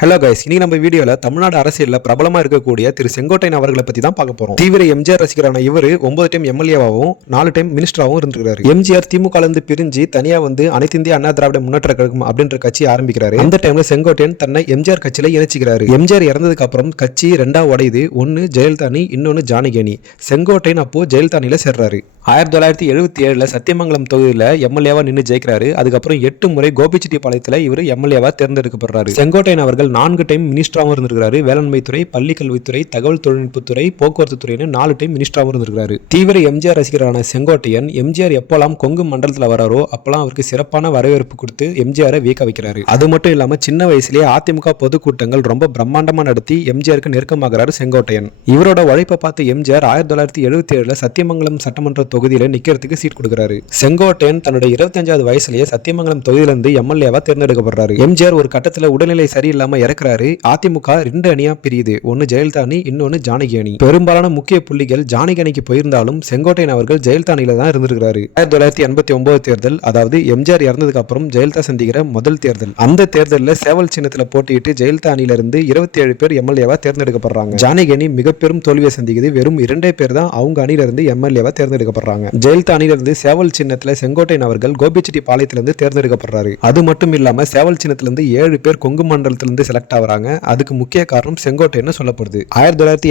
Hello guys, இன்னைக்கு நம்ம வீடியோல தமிழ்நாடு அரசியலில் பிரபலமா இருக்கக்கூடிய திரு செங்கோட்டையன் அவர்களை பத்தி தான் பார்க்க போறோம். தீவிர எம்ஜிஆர் ரசிகரான இவர் 9 டைம் எம்எல்ஏவாகவும் 4 டைம் மினிஸ்டராகவும் இருந்திருக்காரு. எம்ஜிஆர் திமுக இருந்து பிரிஞ்சு தனியா வந்து அனைத்து இந்திய அண்ணா திராவிட முன்னேற்ற கழகம் அப்படின்ற கட்சி ஆரம்பிக்கிறாரு. அந்த டைம்ல செங்கோட்டையன் தன்னை எம்ஜிஆர் கட்சியில இணைச்சிக்கிறாரு. எம்ஜிஆர் இறந்ததுக்கு அப்புறம் கட்சி ரெண்டா உடையுது. ஒன்னு ஜெயலலிதா அணி, இன்னொன்னு ஜானகி அணி. செங்கோட்டையன் அப்போ ஜெயலலிதா அணியில சேர்றாரு. 1977 சத்தியமங்கலம் தொகுதியில எம்எல்ஏவா நின்று ஜெயிக்கிறாரு. அதுக்கப்புறம் 8 முறை கோபிச்செட்டிப்பாளையத்துல இவர் எம்எல்ஏவா தேர்ந்தெடுக்கப்படுறாரு. செங்கோட்டையன் அவர்கள் 4 டைம் மினிஸ்டராகவும் இருந்திருக்காரு. வேளாண்மை துறை, பள்ளி கல்வித்துறை, தகவல் தொழில்நுட்பத்துறை, போக்குவரத்து துறைன்னு 4 டைம் மினிஸ்டராகவும் இருந்திருக்காரு. தீவிர எம்ஜிஆர் ரசிகரான செங்கோட்டையன் எம்ஜிஆர் எப்போலாம் கொங்கு மண்டலத்தில் வராரோ அப்பெல்லாம் அவருக்கு சிறப்பான வரவேற்பு கொடுத்து எம்ஜிஆரை வியக்க வைக்கிறாரு. அது மட்டும் இல்லாம சின்ன வயசுலேயே அதிமுக பொதுக்கூட்டங்கள் ரொம்ப பிரம்மாண்டமா நடத்தி எம்ஜிஆருக்கு நெருக்கமாகிறாரு செங்கோட்டையன். இவரோட உழைப்பை பார்த்து எம்ஜிஆர் 1977 சத்தியமங்கலம் சட்டமன்ற தொகுதியில நிக்கிறதுக்கு சீட் கொடுக்கிறாரு. செங்கோட்டையன் தன்னுடைய 25வது வயசுலேயே சத்தியமங்கலம் தொகுதியிலிருந்து எம்எல்ஏவா தேர்ந்தெடுக்கப்படுறாரு. எம்ஜிஆர் ஒரு கட்டத்தில் உடல்நிலை சரியில்லாம இறக்குறாரு. அதிமுக 2 அணியா பிரியுது. ஒன்னு ஜெயலலிதா அணி, இன்னொன்னு ஜானகி அணி. பெரும்பாலான முக்கிய புள்ளிகள் ஜானகி அணிக்கு போயிருந்தாலும் செங்கோட்டையன் அவர்கள் ஜெயலலிதா அணியில தான் இருந்திருக்காரு. 1989 தேர்தல், அதாவது எம்ஜிஆர் இறந்ததுக்கு அப்புறம் ஜெயலலிதா சந்திக்கிற முதல் தேர்தல். அந்த தேர்தலில் சேவல் சின்னத்துல போட்டியிட்டு ஜெயலலிதா அணியில இருந்து 27 பேர் எம்எல்ஏவா தேர்ந்தெடுக்கப்படுறாங்க. ஜானகி அணி மிக பெரும் தோல்வியை சந்திக்குது. வெறும் 2 பேர் தான் அவங்க அணியில இருந்து எம்எல்ஏவா தேர்ந்தெடுக்கப்படுறாங்க. ஜெயலலிதா அணியில இருந்து சேவல் சின்னத்துல செங்கோட்டையன் அவர்கள் கோபிச்செட்டிப்பாளையத்திலிருந்து தேர்ந்தெடுக்கப்படுறாரு. அது மட்டும் இல்லாம சேவல் சின்னத்திலிருந்து 7 பேர் கொங்கு மண்டலத்திலிருந்து செலக்ட் ஆகிறாங்க. அதுக்கு முக்கிய காரணம் செங்கோட்டையன் சொல்லப்படுது. 1980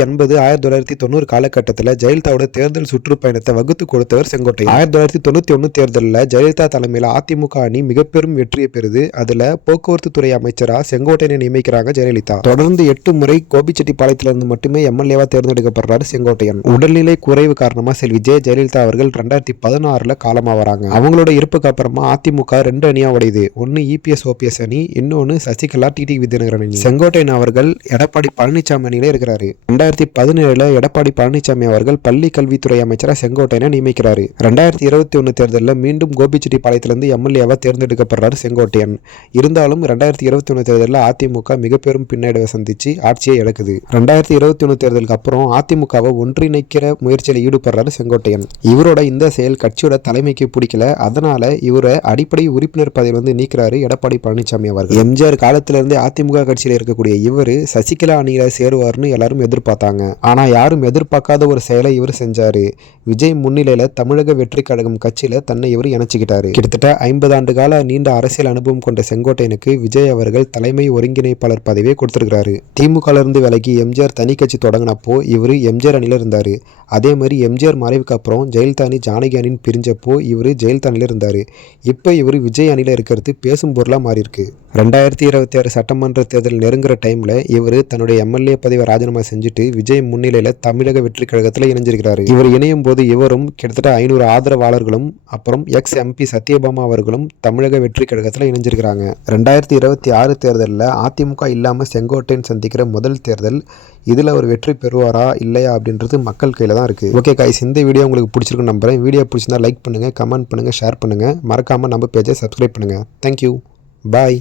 1990 காலகட்டத்தில் ஜெயலலிதாவோட தேர்தல் சுற்றுப்பயணத்தை வகுத்து கொடுத்தவர் செங்கோட்டையன். 1991 தேர்தலில் ஜெயலலிதா தலைமையில் அதிமுக அணி மிக பெரும் வெற்றியை பெறுது. அதுல போக்குவரத்து துறை அமைச்சரா செங்கோட்டையனை நியமிக்கிறாங்க ஜெயலலிதா. தொடர்ந்து 8 முறை கோபிச்செட்டிப்பாளையத்திலிருந்து மட்டுமே எம்எல்ஏவா தேர்ந்தெடுக்கப்படுறாரு செங்கோட்டையன். உடல்நிலை குறைவு காரணமா செல்வி ஜெயலலிதா அவர்கள் 2016 காலமாவறாங்க. அவங்களோட இருப்புக்கு அப்புறமா அதிமுக 2 அணியா உடையுது. ஒன்னு இபிஎஸ் ஓபிஎஸ் அணி, இன்னொன்னு சசிகலா டிடி வித்யாநகர் அணி. செங்கோட்டையன் அவர்கள் எடப்பாடி பழனிசாமி அணியில இருக்கிறாரு. 2017 எடப்பாடி பழனிசாமி அவர்கள் பள்ளி கல்வித்துறை அமைச்சரா செங்கோட்டையனை நியமிக்கிறாரு. 2021 தேர்தலில் மீண்டும் கோபிச்செட்டிப்பாளையத்திலிருந்து எம்எல்ஏவா தேர்ந்தெடுக்கப்படுறாரு செங்கோட்டையன். இருந்தாலும் 2021 தேர்தலில் அதிமுக மிக பெரும் பின்னடைவை சந்திச்சு ஆட்சியை இழக்குது. 2021 தேர்தலுக்கு அப்புறம் அதிமுகவை ஒன்றிணைக்கிற முயற்சியில் ஈடுபடுறாரு செங்கோட்டையன். இவரோட இந்த செயல் கட்சியோட தலைமைக்கு பிடிக்கல. அதனால இவரை அடிப்படை உறுப்பினர் பதவியில் நீக்கிறாரு எடப்பாடி பழனிசாமி அவர்கள். எம்ஜிஆர் காலத்திலிருந்து அதிமுக கட்சியில் இருக்கக்கூடிய இவரு சசிகலா அணியில சேருவார்னு எல்லாரும் எதிர்பார்த்தாங்க. ஆனா யாரும் எதிர்பார்க்காத ஒரு செயலை இவர் செஞ்சாரு. விஜய் முன்னிலையில தமிழக வெற்றி கழகம் கட்சியில தன்னை இவர் இணைச்சுக்கிட்டாரு. கிட்டத்தட்ட 50 ஆண்டு கால நீண்ட அரசியல் அனுபவம் கொண்ட செங்கோட்டையனுக்கு விஜய் அவர்கள் தலைமை ஒருங்கிணைப்பாளர் பதவியை கொடுத்திருக்கிறாரு. திமுக இருந்து விலகி எம்ஜிஆர் தனி கட்சி தொடங்கினப்போ இவரு எம்ஜிஆர் அணியில இருந்தாரு. அதே மாதிரி எம்ஜிஆர் மறைவுக்கு அப்புறம் ஜெயலலிதா அணி ஜானகி அணின்னு பிரிஞ்சப்போ இவரு ஜெயலலிதா அணியில இருந்தாரு. இப்ப இவரு விஜய் அணியில இருக்கிறது பேசும் பொருளா மாறி இருக்கு. 2026 சட்டமன்ற தேர்தல் நெருங்குற டைம்ல இவர் தன்னுடைய எம்எல்ஏ பதவியை ராஜினாமா செஞ்சுட்டு விஜய் முன்னிலையில தமிழக வெற்றி கழகத்தில் இணைஞ்சிருக்கிறாரு. இவர் இணையும் போது இவரும் கிட்டத்தட்ட 500 ஆதரவாளர்களும் அப்புறம் எக்ஸ் எம்பி சத்யபாமா அவர்களும் தமிழக வெற்றி கழகத்தில் இணைஞ்சிருக்கிறாங்க. 2026 தேர்தலில் அதிமுக இல்லாம செங்கோட்டையன் சந்திக்கிற முதல் தேர்தல். இதுல அவர் வெற்றி பெறுவாரா இல்லையா அப்படின்றது மக்கள் கையில தான் இருக்கு. ஓகே கைஸ், இந்த வீடியோ உங்களுக்கு பிடிச்சிருக்குன்னு நம்புறேன். வீடியோ பிடிச்சிருந்தா லைக் பண்ணுங்க, கமெண்ட் பண்ணுங்க, ஷேர் பண்ணுங்க. மறக்காம நம்ம பேஜை சப்ஸ்கிரைப் பண்ணுங்க. தேங்க்யூ, பாய்.